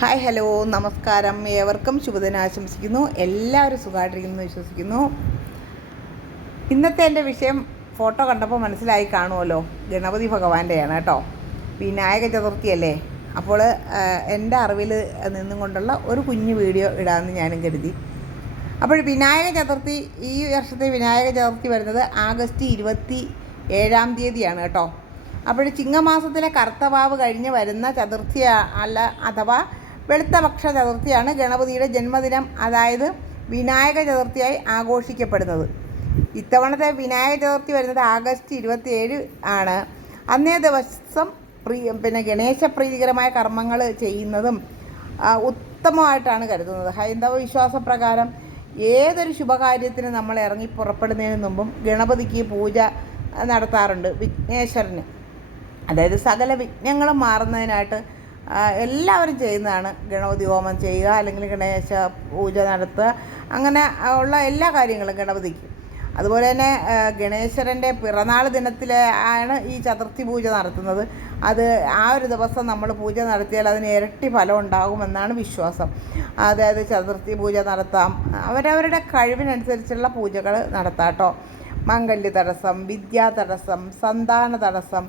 Hi hello നമസ്കാരം. ഏവർക്കും ശുഭദിനം ആശംസിക്കുന്നു. എല്ലാവരും സുഖമായിട്ടിരിക്കുന്നു വിശ്വസിക്കുന്നു. ഇന്നത്തെ എന്റെ വിഷയം ഫോട്ടോ കണ്ടപ്പോൾ മനസ്സിലായി കാണുമല്ലോ. ഗണപതി ഭഗവാന്റെയാണ് കേട്ടോ. വിനായക ചതുർത്ഥിയല്ലേ? അപ്പോൾ എന്റെ അറിവിൽ നിന്നും കൊണ്ടുള്ള ഒരു കുഞ്ഞു വീഡിയോ ഇടാമെന്ന് ഞാനും കരുതി. അപ്പോൾ വിനായക ചതുർത്ഥി ഈ വർഷത്തെ വിനായക ചതുർത്ഥി വരുന്നത് ആഗസ്റ്റ് ഇരുപത്തി ഏഴാം തീയതിയാണ് കേട്ടോ. അപ്പോൾ ചിങ്ങമാസത്തിലെ കർത്തവാവ് കഴിഞ്ഞ് വരുന്ന ചതുർത്ഥി അല്ല അഥവാ വെളുത്തപക്ഷ ചതുർത്ഥിയാണ് ഗണപതിയുടെ ജന്മദിനം അതായത് വിനായക ചതുർത്ഥിയായി ആഘോഷിക്കപ്പെടുന്നത്. ഇത്തവണത്തെ വിനായക ചതുർത്ഥി വരുന്നത് ആഗസ്റ്റ് ഇരുപത്തിയേഴ് ആണ്. അന്നേ ദിവസം പ്രീ പിന്നെ ഗണേശ പ്രീതികരമായ കർമ്മങ്ങൾ ചെയ്യുന്നതും ഉത്തമമായിട്ടാണ് കരുതുന്നത്. ഹൈന്ദവ വിശ്വാസപ്രകാരം ഏതൊരു ശുഭകാര്യത്തിന് നമ്മൾ ഇറങ്ങി പുറപ്പെടുന്നതിന് മുമ്പും ഗണപതിക്ക് പൂജ നടത്താറുണ്ട് വിഘ്നേശ്വരന്. അതായത് സകല വിഘ്നങ്ങളും മാറുന്നതിനായിട്ട് എല്ലാവരും ചെയ്യുന്നതാണ്. ഗണപതി ഹോമം ചെയ്യുക അല്ലെങ്കിൽ ഗണേശ പൂജ നടത്തുക. അങ്ങനെ ഉള്ള എല്ലാ കാര്യങ്ങളും ഗണപതിക്ക്. അതുപോലെ തന്നെ ഗണേശ്വരന്റെ പിറന്നാൾ ദിനത്തിൽ ആണ് ഈ ചതുർത്ഥി പൂജ നടത്തുന്നത്. അത് ആ ഒരു ദിവസം നമ്മൾ പൂജ നടത്തിയാൽ അതിന് ഇരട്ടി ഫലം ഉണ്ടാകുമെന്നാണ് വിശ്വാസം. അതായത് ചതുർത്ഥി പൂജ നടത്താം. അവരവരുടെ കഴിവിനനുസരിച്ചുള്ള പൂജകൾ നടത്താം കേട്ടോ. മംഗല്യ തടസ്സം വിദ്യാ തടസ്സം സന്താന തടസ്സം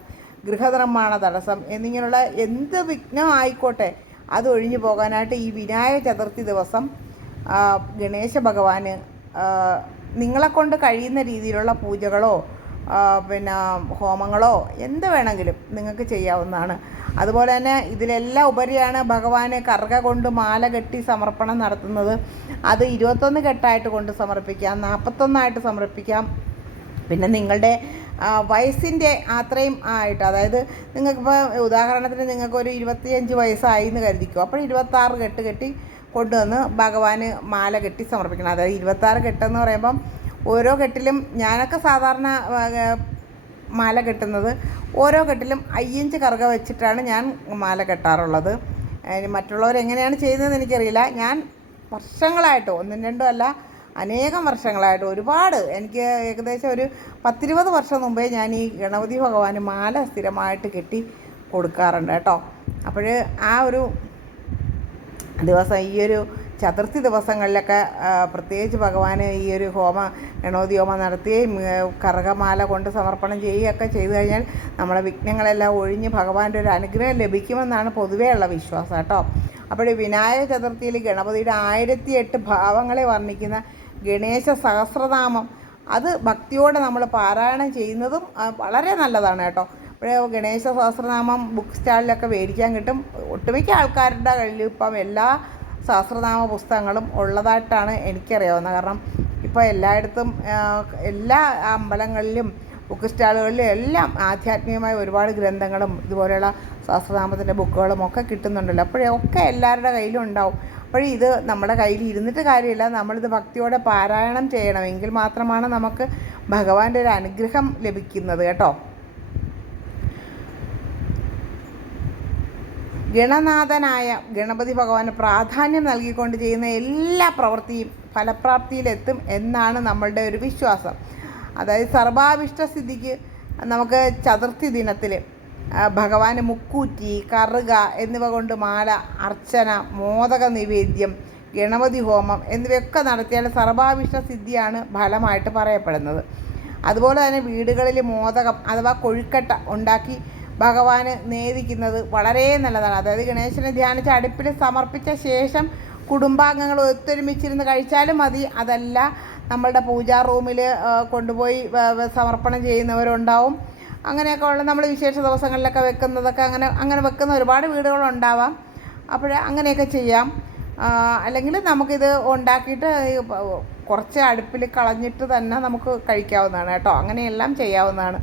ഗൃഹനിർമ്മാണ തടസ്സം എന്നിങ്ങനെയുള്ള എന്ത് വിഘ്നം ആയിക്കോട്ടെ അത് ഒഴിഞ്ഞു പോകാനായിട്ട് ഈ വിനായക ചതുർത്ഥി ദിവസം ഗണേശ ഭഗവാന് നിങ്ങളെക്കൊണ്ട് നിങ്ങളെ കൊണ്ട് കഴിയുന്ന രീതിയിലുള്ള പൂജകളോ പിന്നെ ഹോമങ്ങളോ എന്ത് വേണമെങ്കിലും നിങ്ങൾക്ക് ചെയ്യാവുന്നതാണ്. അതുപോലെ തന്നെ ഇതിലെല്ലാം ഉപരിയാണ് ഭഗവാന് കർഗ കൊണ്ട് മാല കെട്ടി സമർപ്പണം നടത്തുന്നത്. അത് ഇരുപത്തൊന്ന് കെട്ടായിട്ട് കൊണ്ട് സമർപ്പിക്കാം നാൽപ്പത്തൊന്നായിട്ട് സമർപ്പിക്കാം. പിന്നെ നിങ്ങളുടെ വയസ്സിന്റെ അത്രയും ആയിട്ട് അതായത് നിങ്ങൾക്കിപ്പോൾ ഉദാഹരണത്തിന് നിങ്ങൾക്കൊരു ഇരുപത്തിയഞ്ച് വയസ്സായി എന്ന് കരുതിക്കോ. അപ്പോൾ ഇരുപത്താറ് കെട്ട് കെട്ടി കൊണ്ടുവന്ന് ഭഗവാന് മാല കെട്ടി സമർപ്പിക്കണം. അതായത് ഇരുപത്താറ് കെട്ടെന്ന് പറയുമ്പം ഓരോ കെട്ടിലും ഞാനൊക്കെ സാധാരണ മാല കെട്ടുന്നത് ഓരോ കെട്ടിലും അയ്യഞ്ച് കറുക വെച്ചിട്ടാണ് ഞാൻ മാല കെട്ടാറുള്ളത്. മറ്റുള്ളവർ എങ്ങനെയാണ് ചെയ്യുന്നതെന്ന് എനിക്കറിയില്ല. ഞാൻ വർഷങ്ങളായിട്ട് ഒന്നും രണ്ടും അല്ല അനേകം വർഷങ്ങളായിട്ട് ഒരുപാട്. എനിക്ക് ഏകദേശം ഒരു പത്തിരുപത് വർഷം മുമ്പേ ഞാൻ ഈ ഗണപതി ഭഗവാന് മാല സ്ഥിരമായിട്ട് കെട്ടി കൊടുക്കാറുണ്ട് കേട്ടോ. അപ്പോൾ ആ ഒരു ദിവസം ഈ ഒരു ചതുർത്ഥി ദിവസങ്ങളിലൊക്കെ പ്രത്യേകിച്ച് ഭഗവാന് ഈ ഒരു ഹോമ ഗണപതി ഹോമം നടത്തുകയും കറകമാല കൊണ്ട് സമർപ്പണം ചെയ്യുകയൊക്കെ ചെയ്തു കഴിഞ്ഞാൽ നമ്മളെ വിഘ്നങ്ങളെല്ലാം ഒഴിഞ്ഞ് ഭഗവാന്റെ ഒരു അനുഗ്രഹം ലഭിക്കുമെന്നാണ് പൊതുവേ ഉള്ള വിശ്വാസം കേട്ടോ. അപ്പോൾ വിനായക ചതുർത്ഥിയിൽ ഗണപതിയുടെ ആയിരത്തി എട്ട് ഭാവങ്ങളെ വർണിക്കുന്ന ഗണേശ സഹസ്രനാമം. അത് ഭക്തിയോടെ നമ്മൾ പാരായണം ചെയ്യുന്നതും വളരെ നല്ലതാണ് കേട്ടോ. അപ്പോൾ ഗണേശ സഹസ്രനാമം ബുക്ക് സ്റ്റാളിലൊക്കെ മേടിക്കാൻ കിട്ടും. ഒട്ടുമിക്ക ആൾക്കാരുടെ കയ്യിൽ ഇപ്പം എല്ലാ സഹസ്രനാമ പുസ്തകങ്ങളും ഉള്ളതായിട്ടാണ് എനിക്കറിയാവുന്നത്. കാരണം ഇപ്പോൾ എല്ലായിടത്തും എല്ലാ അമ്പലങ്ങളിലും ബുക്ക് സ്റ്റാളുകളിലും എല്ലാം ആധ്യാത്മികമായ ഒരുപാട് ഗ്രന്ഥങ്ങളും ഇതുപോലെയുള്ള സഹസ്രനാമത്തിന്റെ ബുക്കുകളും ഒക്കെ കിട്ടുന്നുണ്ടല്ലോ. അപ്പോഴേ ഒക്കെ എല്ലാവരുടെ കയ്യിലും ഉണ്ടാവും. അപ്പോൾ ഇത് നമ്മുടെ കയ്യിൽ ഇരുന്നിട്ട് കാര്യമില്ല. നമ്മളിത് ഭക്തിയോടെ പാരായണം ചെയ്യണമെങ്കിൽ മാത്രമാണ് നമുക്ക് ഭഗവാന്റെ ഒരു അനുഗ്രഹം ലഭിക്കുന്നത് കേട്ടോ. ഗണനാഥനായ ഗണപതി ഭഗവാന് പ്രാധാന്യം നൽകിക്കൊണ്ട് ചെയ്യുന്ന എല്ലാ പ്രവൃത്തിയും ഫലപ്രാപ്തിയിലെത്തും എന്നാണ് നമ്മളുടെ ഒരു വിശ്വാസം. അതായത് സർവാഭിഷ്ട സ്ഥിതിക്ക് നമുക്ക് ചതുർത്ഥി ദിനത്തിൽ ഭഗവാന് മുക്കൂറ്റി കറുക എന്നിവ കൊണ്ട് മാല അർച്ചന മോദക നിവേദ്യം ഗണപതി ഹോമം എന്നിവയൊക്കെ നടത്തിയാൽ സർവാഭിഷ്ട സിദ്ധിയാണ് ഫലമായിട്ട് പറയപ്പെടുന്നത്. അതുപോലെ തന്നെ വീടുകളിൽ മോദകം അഥവാ കൊഴുക്കട്ട ഉണ്ടാക്കി ഭഗവാന് നേദിക്കുന്നത് വളരെ നല്ലതാണ്. അതായത് ഗണേശനെ ധ്യാനിച്ച് അടുപ്പിൽ സമർപ്പിച്ച ശേഷം കുടുംബാംഗങ്ങൾ ഒത്തൊരുമിച്ചിരുന്ന് കഴിച്ചാലും മതി. അതല്ല നമ്മളുടെ പൂജാ റൂമിൽ കൊണ്ടുപോയി സമർപ്പണം ചെയ്യുന്നവരുണ്ടാവും. അങ്ങനെയൊക്കെ ഉള്ള നമ്മൾ വിശേഷ ദിവസങ്ങളിലൊക്കെ വെക്കുന്നതൊക്കെ അങ്ങനെ അങ്ങനെ വെക്കുന്ന ഒരുപാട് വീടുകളുണ്ടാവാം. അപ്പോൾ അങ്ങനെയൊക്കെ ചെയ്യാം. അല്ലെങ്കിൽ നമുക്കിത് ഉണ്ടാക്കിയിട്ട് കുറച്ച് അടുപ്പിൽ കളഞ്ഞിട്ട് തന്നെ നമുക്ക് കഴിക്കാവുന്നതാണ് കേട്ടോ. അങ്ങനെയെല്ലാം ചെയ്യാവുന്നതാണ്.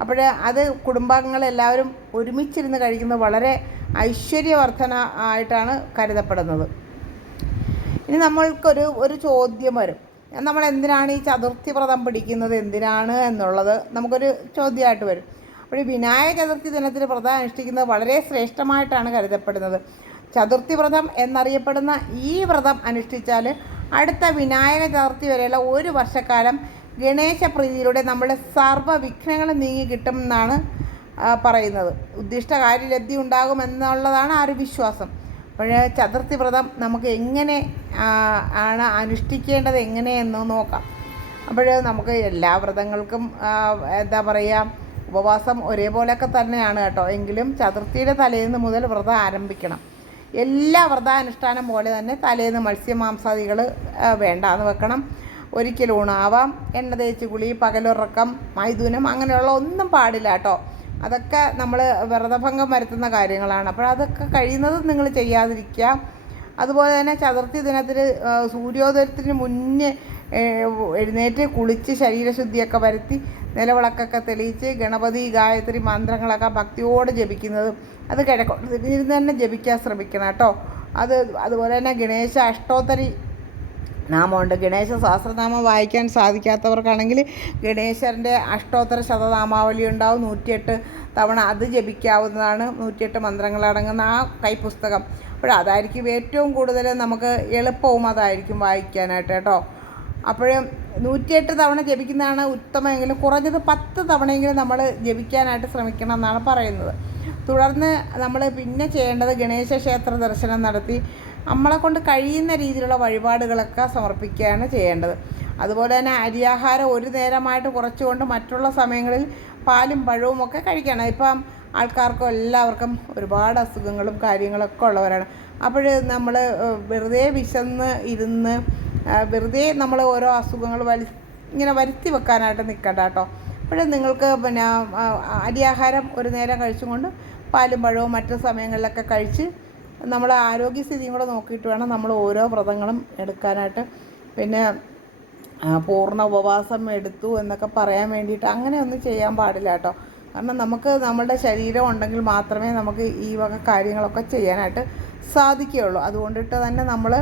അപ്പോൾ അത് കുടുംബാംഗങ്ങളെല്ലാവരും ഒരുമിച്ചിരുന്ന് കഴിക്കുന്നത് വളരെ ഐശ്വര്യവർദ്ധന ആയിട്ടാണ് കരുതപ്പെടുന്നത്. ഇനി നമ്മൾക്കൊരു ഒരു ചോദ്യം വരും. നമ്മൾ എന്തിനാണ് ഈ ചതുർത്ഥി വ്രതം പിടിക്കുന്നത്? എന്തിനാണ് എന്നുള്ളത് നമുക്കൊരു ചോദ്യമായിട്ട് വരും. അപ്പോൾ ഈ വിനായക ചതുർത്ഥി ദിനത്തിൽ വ്രതം അനുഷ്ഠിക്കുന്നത് വളരെ ശ്രേഷ്ഠമായിട്ടാണ് കരുതപ്പെടുന്നത്. ചതുർത്ഥി വ്രതം എന്നറിയപ്പെടുന്ന ഈ വ്രതം അനുഷ്ഠിച്ചാൽ അടുത്ത വിനായക ചതുർത്ഥി വരെയുള്ള ഒരു വർഷക്കാലം ഗണേശ പ്രീതിയിലൂടെ നമ്മുടെ സർവ വിഘ്നങ്ങളും നീങ്ങി കിട്ടുമെന്നാണ് എന്നാണ് പറയുന്നത്. ഉദ്ദിഷ്ട കാര്യലബ്ധി ഉണ്ടാകുമെന്നുള്ളതാണ് ആ ഒരു വിശ്വാസം. അപ്പോൾ ചതുർത്ഥി വ്രതം നമുക്ക് എങ്ങനെ ആണ് അനുഷ്ഠിക്കേണ്ടത് എങ്ങനെയെന്ന് നോക്കാം. അപ്പോൾ നമുക്ക് എല്ലാ വ്രതങ്ങൾക്കും എന്താ പറയുക ഉപവാസം ഒരേപോലെയൊക്കെ തന്നെയാണ് കേട്ടോ. എങ്കിലും ചതുർത്ഥിയുടെ തലേന്ന് മുതൽ വ്രതം ആരംഭിക്കണം. എല്ലാ വ്രതാനുഷ്ഠാനം പോലെ തന്നെ തലേന്ന് മത്സ്യമാംസാദികൾ വേണ്ടാന്ന് വെക്കണം. ഒരിക്കലും ഊണാവാം എണ്ണ തേച്ച് കുളി പകലുറക്കം മൈഥുനം അങ്ങനെയുള്ള ഒന്നും പാടില്ല കേട്ടോ. അതൊക്കെ നമ്മൾ വ്രതഭംഗം വരുത്തുന്ന കാര്യങ്ങളാണ്. അപ്പോൾ അതൊക്കെ കഴിയുന്നതും നിങ്ങൾ ചെയ്യാതിരിക്കുക. അതുപോലെ തന്നെ ചതുർത്ഥി ദിനത്തിൽ സൂര്യോദയത്തിന് മുന്നേ എഴുന്നേറ്റ് കുളിച്ച് ശരീരശുദ്ധിയൊക്കെ വരുത്തി നിലവിളക്കൊക്കെ തെളിയിച്ച് ഗണപതി ഗായത്രി മന്ത്രങ്ങളൊക്കെ ഭക്തിയോടെ ജപിക്കുന്നത് അത് കിഴക്കോട്ട് തന്നെ ജപിക്കാൻ ശ്രമിക്കണം കേട്ടോ. അത് അതുപോലെ തന്നെ ഗണേശ അഷ്ടോത്തരി നാമമുണ്ട്. ഗണേശ സഹസ്രനാമം വായിക്കാൻ സാധിക്കാത്തവർക്കാണെങ്കിൽ ഗണേശന്റെ അഷ്ടോത്തര ശതനാമാവലി ഉണ്ടാവും. നൂറ്റിയെട്ട് തവണ അത് ജപിക്കാവുന്നതാണ്. നൂറ്റിയെട്ട് മന്ത്രങ്ങളടങ്ങുന്ന ആ കൈപ്പുസ്തകം. അപ്പോൾ അതായിരിക്കും ഏറ്റവും കൂടുതൽ നമുക്ക് എളുപ്പവും അതായിരിക്കും വായിക്കാനായിട്ട് കേട്ടോ. അപ്പോഴും നൂറ്റിയെട്ട് തവണ ജപിക്കുന്നതാണ് ഉത്തമമെങ്കിലും കുറഞ്ഞത് പത്ത് തവണയെങ്കിലും നമ്മൾ ജപിക്കാനായിട്ട് ശ്രമിക്കണം എന്നാണ് പറയുന്നത്. തുടർന്ന് നമ്മൾ പിന്നെ ചെയ്യേണ്ടത് ഗണേശ ക്ഷേത്ര ദർശനം നടത്തി. നമ്മളെ കൊണ്ട് കഴിയുന്ന രീതിയിലുള്ള വഴിപാടുകളൊക്കെ സമർപ്പിക്കുകയാണ് ചെയ്യേണ്ടത്. അതുപോലെ തന്നെ അരിയാഹാരം ഒരു നേരമായിട്ട് കുറച്ചുകൊണ്ട് മറ്റുള്ള സമയങ്ങളിൽ പാലും പഴവും ഒക്കെ കഴിക്കണം. ഇപ്പം ആൾക്കാർക്കും എല്ലാവർക്കും ഒരുപാട് അസുഖങ്ങളും കാര്യങ്ങളൊക്കെ ഉള്ളവരാണ്. അപ്പോൾ നമ്മൾ വെറുതെ വിശന്ന് ഇരുന്ന് വെറുതെ നമ്മൾ ഓരോ അസുഖങ്ങൾ വലി ഇങ്ങനെ വരുത്തി വെക്കാനായിട്ട് നിൽക്കണ്ട കേട്ടോ. അപ്പോൾ നിങ്ങൾക്ക് പിന്നെ അരിയാഹാരം ഒരു നേരം കഴിച്ചുകൊണ്ട് പാലും പഴവും മറ്റു സമയങ്ങളിലൊക്കെ കഴിച്ച് നമ്മൾ ആരോഗ്യസ്ഥിതിയും കൂടെ നോക്കിയിട്ട് വേണം നമ്മൾ ഓരോ വ്രതങ്ങളും എടുക്കാനായിട്ട്. പിന്നെ പൂർണ ഉപവാസം എടുത്തു എന്നൊക്കെ പറയാൻ വേണ്ടിയിട്ട് അങ്ങനെ ഒന്നും ചെയ്യാൻ പാടില്ല കേട്ടോ. കാരണം നമുക്ക് നമ്മുടെ ശരീരം ഉണ്ടെങ്കിൽ മാത്രമേ നമുക്ക് ഈ വക കാര്യങ്ങളൊക്കെ ചെയ്യാനായിട്ട് സാധിക്കുകയുള്ളൂ. അതുകൊണ്ടിട്ട് തന്നെ നമ്മൾ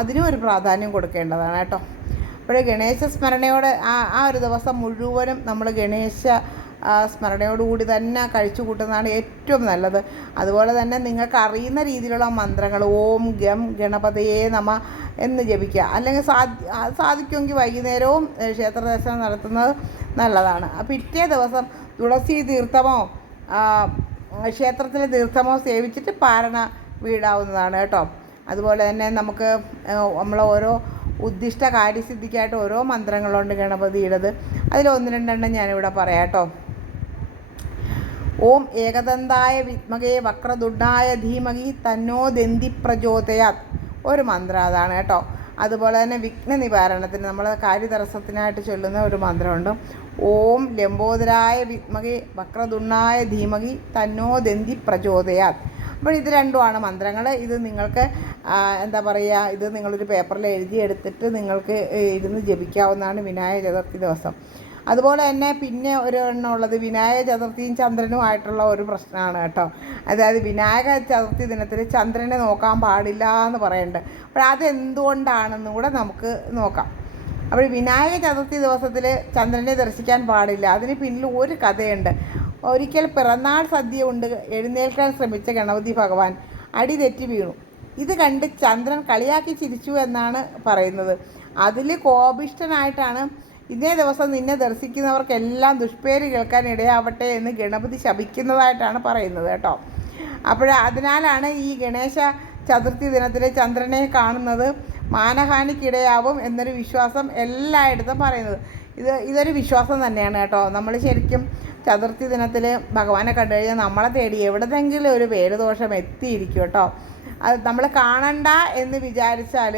അതിനും ഒരു പ്രാധാന്യം കൊടുക്കേണ്ടതാണ് കേട്ടോ. അപ്പോൾ ഗണേശ സ്മരണയോടെ ആ ആ ഒരു ദിവസം മുഴുവനും നമ്മൾ ഗണേശ സ്മരണയോടുകൂടി തന്നെ കഴിച്ചു കൂട്ടുന്നതാണ് ഏറ്റവും നല്ലത്. അതുപോലെ തന്നെ നിങ്ങൾക്ക് അറിയുന്ന രീതിയിലുള്ള മന്ത്രങ്ങൾ ഓം ഗം ഗണപതയെ നമ എന്ന് ജപിക്കുക. അല്ലെങ്കിൽ സാധി സാധിക്കുമെങ്കിൽ വൈകുന്നേരവും ക്ഷേത്ര ദർശനം നടത്തുന്നത് നല്ലതാണ്. ആ, പിറ്റേ ദിവസം തുളസി തീർത്ഥമോ ആ, ക്ഷേത്രത്തിലെ തീർത്ഥമോ സേവിച്ചിട്ട് പാരണ വീടാവുന്നതാണ് കേട്ടോ. അതുപോലെ തന്നെ നമുക്ക് നമ്മൾ ഓരോ ഉദ്ദിഷ്ട കാര്യസിദ്ധിക്കായിട്ട് ഓരോ മന്ത്രങ്ങളുണ്ട് ഗണപതിയുടേത്. അതിൽ ഒന്ന് രണ്ടെണ്ണം ഞാനിവിടെ പറയാം കേട്ടോ. ഓം ഏകദന്തായ വിദ്മകേ വക്രദുഡായ ധീമകി തന്നോ ദന്തി പ്രചോദയാത്. ഒരു മന്ത്രം അതാണ് കേട്ടോ. അതുപോലെ തന്നെ വിഘ്ന നിവാരണത്തിന് നമ്മൾ കാര്യതടസ്സത്തിനായിട്ട് ചൊല്ലുന്ന ഒരു മന്ത്രമുണ്ട്. ഓം ലംബോദരായ വിത്മകി വക്രദുണ്ണായ ധീമകി തന്നോ ദന്തി പ്രചോദയാത്. അപ്പോൾ ഇത് രണ്ടുമാണ് മന്ത്രങ്ങൾ ഇത് നിങ്ങൾക്ക് എന്താ പറയുക ഇത് നിങ്ങളൊരു പേപ്പറിൽ എഴുതി എടുത്തിട്ട് നിങ്ങൾക്ക് ഇരുന്ന് ജപിക്കാവുന്നതാണ് വിനായക ചതുർത്ഥി ദിവസം. അതുപോലെ തന്നെ പിന്നെ ഒരു എണ്ണം ഉള്ളത് വിനായക ചതുർത്ഥിയും ചന്ദ്രനുമായിട്ടുള്ള ഒരു പ്രശ്നമാണ് കേട്ടോ. അതായത് വിനായക ചതുർത്ഥി ദിനത്തിൽ ചന്ദ്രനെ നോക്കാൻ പാടില്ല എന്ന് പറയുന്നുണ്ട് അപ്പോൾ അതെന്തുകൊണ്ടാണെന്നും കൂടെ നമുക്ക് നോക്കാം. അപ്പോൾ വിനായക ചതുർത്ഥി ദിവസത്തിൽ ചന്ദ്രനെ ദർശിക്കാൻ പാടില്ല. അതിന് പിന്നിൽ ഒരു കഥയുണ്ട്. ഒരിക്കൽ പിറന്നാൾ സദ്യ ഉണ്ട് എഴുന്നേൽക്കാൻ ശ്രമിച്ച ഗണപതി ഭഗവാൻ അടി തെറ്റി വീണു. ഇത് കണ്ട് ചന്ദ്രൻ കളിയാക്കി ചിരിച്ചു എന്നാണ് പറയുന്നത്. അതിൽ കോപിഷ്ഠനായിട്ടാണ് ഇന്നേ ദിവസം നിന്നെ ദർശിക്കുന്നവർക്കെല്ലാം ദുഷ്പേര് കേൾക്കാൻ ഇടയാവട്ടെ എന്ന് ഗണപതി ശപിക്കുന്നതായിട്ടാണ് പറയുന്നത് കേട്ടോ. അപ്പോൾ അതിനാലാണ് ഈ ഗണേശ ചതുർത്ഥി ദിനത്തിൽ ചന്ദ്രനെ കാണുന്നത് മാനഹാനിക്കിടയാവും എന്നൊരു വിശ്വാസം എല്ലായിടത്തും പറയുന്നത്. ഇത് ഇതൊരു വിശ്വാസം തന്നെയാണ് കേട്ടോ. നമ്മൾ ശരിക്കും ചതുർത്ഥി ദിനത്തിൽ ഭഗവാനെ കണ്ടു കഴിഞ്ഞാൽ നമ്മളെ തേടി എവിടെന്നെങ്കിലും ഒരു പേരുദോഷം എത്തിയിരിക്കും കേട്ടോ. അത് നമ്മൾ കാണണ്ട എന്ന് വിചാരിച്ചാൽ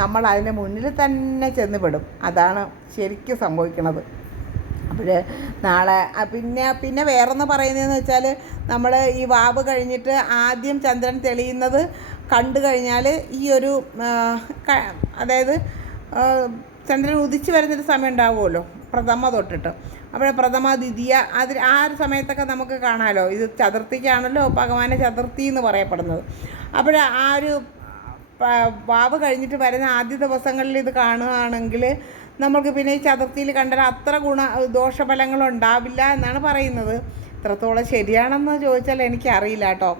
നമ്മൾ അതിന്റെ മുന്നിൽ തന്നെ ചെന്നുപെടും അതാണ് ശരിക്കും സംഭവിക്കുന്നത് അപ്പോൾ നാളെ പിന്നെ പിന്നെ വേറൊന്ന് പറയുന്നതെന്ന് വെച്ചാൽ നമ്മൾ ഈ വാവ് കഴിഞ്ഞിട്ട് ആദ്യം ചന്ദ്രൻ തെളിയുന്നത് കണ്ടു കഴിഞ്ഞാൽ ഈ ഒരു അതായത് ചന്ദ്രൻ ഉദിച്ചു വരുന്നൊരു സമയം ഉണ്ടാവുമല്ലോ പ്രഥമ തൊട്ടിട്ട്. അപ്പോൾ പ്രഥമ ദ്വിതീയ അതിൽ ആ ഒരു സമയത്തൊക്കെ നമുക്ക് കാണാമല്ലോ ഇത് ചതുർത്ഥിക്കാണല്ലോ ഭഗവാന്റെ ചതുർത്ഥി എന്ന് പറയപ്പെടുന്നത്. അപ്പോൾ ആ ഒരു വാവ് കഴിഞ്ഞിട്ട് വരുന്ന ആദ്യ ദിവസങ്ങളിൽ ഇത് കാണുകയാണെങ്കിൽ നമുക്ക് പിന്നെ ഈ ചതുർത്ഥിയിൽ കണ്ടാൽ അത്ര ഗുണ ദോഷഫലങ്ങൾ ഉണ്ടാവില്ല എന്നാണ് പറയുന്നത്. എത്രത്തോളം ശരിയാണെന്ന് ചോദിച്ചാൽ എനിക്കറിയില്ല കേട്ടോ.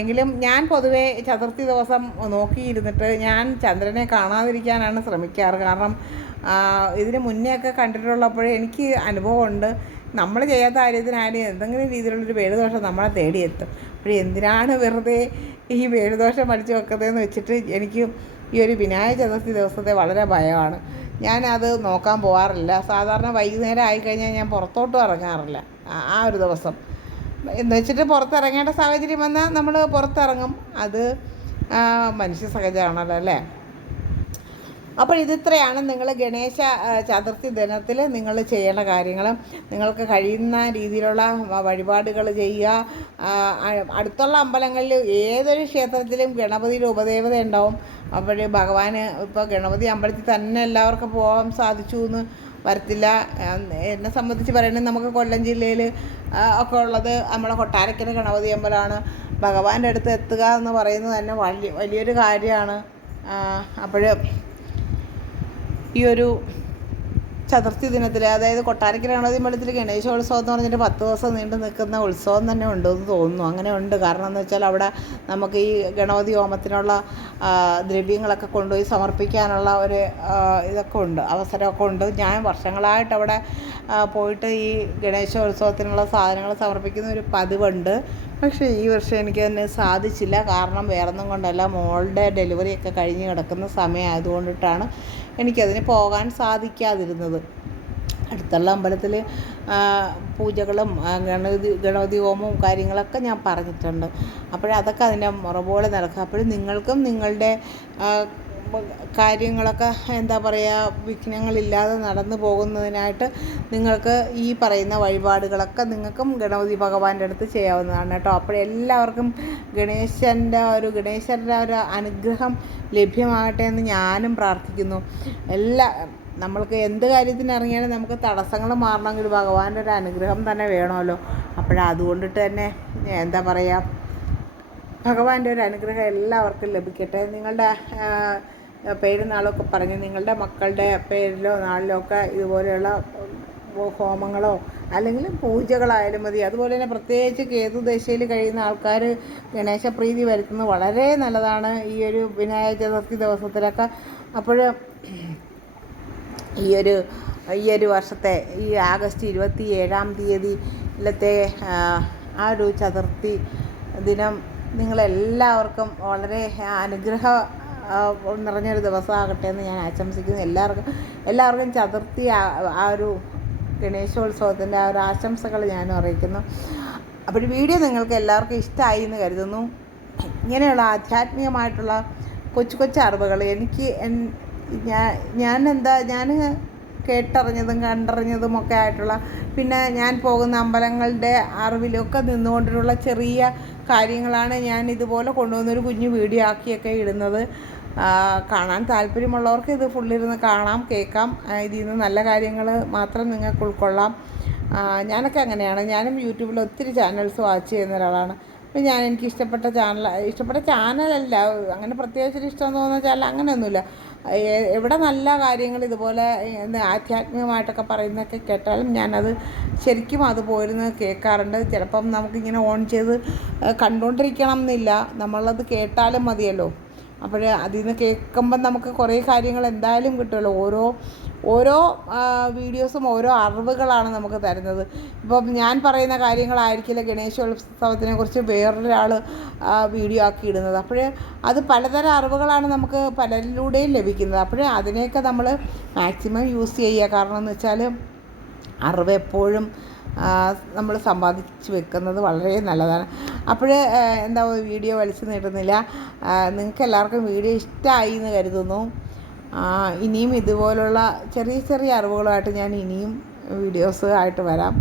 എങ്കിലും ഞാൻ പൊതുവേ ചതുർത്ഥി ദിവസം നോക്കിയിരുന്നിട്ട് ഞാൻ ചന്ദ്രനെ കാണാതിരിക്കാനാണ് ശ്രമിക്കാറ്. കാരണം ഇതിന് മുന്നേ ഒക്കെ കണ്ടിട്ടുള്ളപ്പോഴേ എനിക്ക് അനുഭവമുണ്ട്. നമ്മൾ ചെയ്യാത്ത കാര്യത്തിനായാലും എന്തെങ്കിലും രീതിയിലുള്ളൊരു പേരുദോഷം നമ്മളെ തേടിയെത്തും. അപ്പോൾ എന്തിനാണ് വെറുതെ ഈ പേരുദോഷം പഠിച്ചു വെക്കുന്നതെന്ന് വെച്ചിട്ട് എനിക്ക് ഈ ഒരു വിനായക ചതുർത്ഥി ദിവസത്തെ വളരെ ഭയമാണ്. ഞാനത് നോക്കാൻ പോകാറില്ല സാധാരണ വൈകുന്നേരം ആയിക്കഴിഞ്ഞാൽ ഞാൻ പുറത്തോട്ടും ഇറങ്ങാറില്ല. ആ ഒരു ദിവസം. എന്ന് വെച്ചിട്ട് പുറത്തിറങ്ങേണ്ട സാഹചര്യം വന്നാൽ നമ്മൾ പുറത്തിറങ്ങും. അത് മനുഷ്യ സഹജമാണല്ലോ അല്ലേ? അപ്പോൾ ഇതിത്രയാണ് നിങ്ങൾ ഗണേശ ചതുർത്ഥി ദിനത്തിൽ നിങ്ങൾ ചെയ്യേണ്ട കാര്യങ്ങൾ നിങ്ങൾക്ക് കഴിയുന്ന രീതിയിലുള്ള വഴിപാടുകൾ ചെയ്യുക. അടുത്തുള്ള അമ്പലങ്ങളിൽ ഏതൊരു ക്ഷേത്രത്തിലും ഗണപതിയുടെ ഉപദേവത ഉണ്ടാവും. അപ്പോൾ ഭഗവാന് ഇപ്പോൾ ഗണപതി അമ്പലത്തിൽ തന്നെ എല്ലാവർക്കും പോകാൻ സാധിച്ചു എന്ന് വരത്തില്ല. എന്നെ സംബന്ധിച്ച് പറയുന്നത് നമുക്ക് കൊല്ലം ജില്ലയിൽ ഒക്കെ ഉള്ളത് നമ്മളെ കൊട്ടാരക്കര ഗണപതി അമ്പലമാണ്. ഭഗവാന്റെ അടുത്ത് എത്തുക എന്ന് പറയുന്നത് തന്നെ വലിയ വലിയൊരു കാര്യമാണ്. അപ്പോൾ ഈ ഒരു ചതുർത്ഥി ദിനത്തിൽ അതായത് കൊട്ടാരക്കര ഗണപതി അമ്പലത്തിൽ ഗണേശോത്സവം എന്ന് പറഞ്ഞിട്ട് പത്ത് ദിവസം നീണ്ടു നിൽക്കുന്ന ഉത്സവം തന്നെ ഉണ്ടെന്ന് തോന്നുന്നു. അങ്ങനെ ഉണ്ട്. കാരണം എന്ന് വെച്ചാൽ അവിടെ നമുക്ക് ഈ ഗണപതി ഹോമത്തിനുള്ള ദ്രവ്യങ്ങളൊക്കെ കൊണ്ടുപോയി സമർപ്പിക്കാനുള്ള ഒരു ഇതൊക്കെ ഉണ്ട് അവസരമൊക്കെ ഉണ്ട്. ഞാൻ വർഷങ്ങളായിട്ട് അവിടെ പോയിട്ട് ഈ ഗണേശോത്സവത്തിനുള്ള സാധനങ്ങൾ സമർപ്പിക്കുന്ന ഒരു പതിവുണ്ട്. പക്ഷേ ഈ വർഷം എനിക്ക് തന്നെ സാധിച്ചില്ല. കാരണം വേറൊന്നും കൊണ്ടല്ല. മോളുടെ ഡെലിവറിയൊക്കെ കഴിഞ്ഞ് കിടക്കുന്ന സമയമായതുകൊണ്ടിട്ടാണ് എനിക്കതിന് പോകാൻ സാധിക്കാതിരുന്നത്. അടുത്തുള്ള അമ്പലത്തിൽ പൂജകളും ഗണതി ഗണപതി ഹോമവും കാര്യങ്ങളൊക്കെ ഞാൻ പറഞ്ഞിട്ടുണ്ട്. അപ്പോഴതൊക്കെ അതിന്റെ മുറപോലെ നടക്കുക അപ്പോഴും നിങ്ങൾക്കും നിങ്ങളുടെ കാര്യങ്ങളൊക്കെ എന്താ പറയുക വിഘ്നങ്ങളില്ലാതെ നടന്നു പോകുന്നതിനായിട്ട് നിങ്ങൾക്ക് ഈ പറയുന്ന വഴിപാടുകളൊക്കെ നിങ്ങൾക്കും ഗണപതി ഭഗവാന്റെ അടുത്ത് ചെയ്യാവുന്നതാണ് കേട്ടോ. അപ്പോഴെല്ലാവർക്കും ഗണേശന്റെ ഒരു ഗണേശന്റെ ഒരു അനുഗ്രഹം ലഭ്യമാകട്ടെ എന്ന് ഞാനും പ്രാർത്ഥിക്കുന്നു. എല്ലാ നമ്മൾക്ക് എന്ത് കാര്യത്തിന് ഇറങ്ങിയാലും നമുക്ക് തടസ്സങ്ങൾ മാറണമെങ്കിൽ ഭഗവാന്റെ ഒരു അനുഗ്രഹം തന്നെ വേണമല്ലോ. അപ്പോഴതുകൊണ്ടിട്ട് തന്നെ എന്താ പറയുക ഭഗവാന്റെ ഒരു അനുഗ്രഹം എല്ലാവർക്കും ലഭിക്കട്ടെ. നിങ്ങളുടെ ആ, പേര് നാളൊക്കെ പറഞ്ഞ് നിങ്ങളുടെ മക്കളുടെ പേരിലോ നാളിലോ ഒക്കെ ഇതുപോലെയുള്ള ഹോമങ്ങളോ അല്ലെങ്കിൽ പൂജകളായാലും മതി. അതുപോലെ തന്നെ പ്രത്യേകിച്ച് കേതു ദശയിൽ കഴിയുന്ന ആൾക്കാർ ഗണേശപ്രീതി വരുത്തുന്നത് വളരെ നല്ലതാണ്. ഈ ഒരു വിനായക ചതുർത്ഥി ദിവസത്തിലൊക്കെ അപ്പോൾ ഈ ഒരു ഈ ഒരു വർഷത്തെ ഈ ആഗസ്റ്റ് ഇരുപത്തി ഏഴാം തീയതിയിലത്തെ ആ, ഒരു ചതുർത്ഥി ദിനം നിങ്ങളെല്ലാവർക്കും വളരെ അനുഗ്രഹ നിറഞ്ഞൊരു ദിവസമാകട്ടെ എന്ന് ഞാൻ ആശംസിക്കുന്നു. എല്ലാവർക്കും എല്ലാവർക്കും ചതുർത്ഥി ആ- ഒരു ഗണേശോത്സവത്തിന്റെ ആ ഒരു ആശംസകൾ ഞാനും അറിയിക്കുന്നു. അപ്പോൾ വീഡിയോ നിങ്ങൾക്ക് എല്ലാവർക്കും ഇഷ്ടമായി എന്ന് കരുതുന്നു. ഇങ്ങനെയുള്ള ആധ്യാത്മികമായിട്ടുള്ള കൊച്ചു കൊച്ചു അറിവുകൾ എനിക്ക് ഞാൻ ഞാൻ എന്താ ഞാൻ കേട്ടറിഞ്ഞതും കണ്ടറിഞ്ഞതും ഒക്കെ ആയിട്ടുള്ള പിന്നെ ഞാൻ പോകുന്ന അമ്പലങ്ങളുടെ അറിവിലൊക്കെ നിന്നുകൊണ്ടുള്ള ചെറിയ കാര്യങ്ങളാണ് ഞാൻ ഇതുപോലെ കൊണ്ടുവന്നൊരു കുഞ്ഞു വീഡിയോ ആക്കിയൊക്കെ ഇടുന്നത്. കാണാൻ താല്പര്യമുള്ളവർക്ക് ഇത് ഫുള്ളിരുന്ന് കാണാം കേൾക്കാം. ഇതിൽ നിന്ന് നല്ല കാര്യങ്ങൾ മാത്രം നിങ്ങൾക്ക് ഉൾക്കൊള്ളാം. ഞാനൊക്കെ അങ്ങനെയാണ്. ഞാനും യൂട്യൂബിൽ ഒത്തിരി ചാനൽസ് വാച്ച് ചെയ്യുന്ന ഒരാളാണ്. അപ്പം ഞാൻ എനിക്ക് ഇഷ്ടപ്പെട്ട ചാനൽ ഇഷ്ടപ്പെട്ട ചാനലല്ല അങ്ങനെ പ്രത്യേകിച്ചൊരു ഇഷ്ടം തോന്നുന്ന ചാനൽ അങ്ങനെയൊന്നുമില്ല. എവിടെ നല്ല കാര്യങ്ങൾ ഇതുപോലെ ആധ്യാത്മികമായിട്ടൊക്കെ പറയുന്നതൊക്കെ കേട്ടാലും ഞാനത് ശരിക്കും അത് പോയിരുന്ന് കേൾക്കാറുണ്ട്. ചിലപ്പം നമുക്കിങ്ങനെ ഓൺ ചെയ്ത് കണ്ടുകൊണ്ടിരിക്കണം എന്നില്ല നമ്മളത് കേട്ടാലും മതിയല്ലോ. അപ്പോൾ അതിൽ നിന്ന് കേൾക്കുമ്പം നമുക്ക് കുറേ കാര്യങ്ങൾ എന്തായാലും കിട്ടുമല്ലോ. ഓരോ ഓരോ വീഡിയോസും ഓരോ അറിവുകളാണ് നമുക്ക് തരുന്നത്. ഇപ്പം ഞാൻ പറയുന്ന കാര്യങ്ങളായിരിക്കില്ല ഗണേശോത്സവത്തിനെ കുറിച്ച് വേറൊരാൾ വീഡിയോ ആക്കി ഇടുന്നത്. അപ്പോൾ അത് പലതരം അറിവുകളാണ് നമുക്ക് പലരിലൂടെയും ലഭിക്കുന്നത്. അപ്പോൾ അതിനെയൊക്കെ നമ്മൾ മാക്സിമം യൂസ് ചെയ്യുക. കാരണം എന്ന് വെച്ചാൽ അറിവ് എപ്പോഴും നമ്മൾ സമ്പാദിച്ച് വെക്കുന്നത് വളരെ നല്ലതാണ്. അപ്പോൾ എന്താ വീഡിയോ വലിച്ചു നേടുന്നില്ല നിങ്ങൾക്ക് എല്ലാവർക്കും വീഡിയോ ഇഷ്ടമായി എന്ന് കരുതുന്നു. ഇനിയും ഇതുപോലുള്ള ചെറിയ ചെറിയ അറിവുകളുമായിട്ട് ഞാൻ ഇനിയും വീഡിയോസ് ആയിട്ട് വരാം.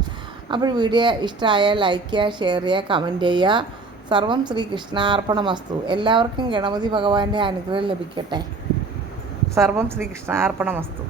അപ്പോൾ വീഡിയോ ഇഷ്ടമായാൽ ലൈക്ക് ചെയ്യുക ഷെയർ ചെയ്യുക കമന്റ് ചെയ്യുക. സർവം ശ്രീ കൃഷ്ണാർപ്പണമസ്തു. എല്ലാവർക്കും ഗണപതി ഭഗവാന്റെ അനുഗ്രഹം ലഭിക്കട്ടെ. സർവം ശ്രീ കൃഷ്ണാർപ്പണമസ്തു.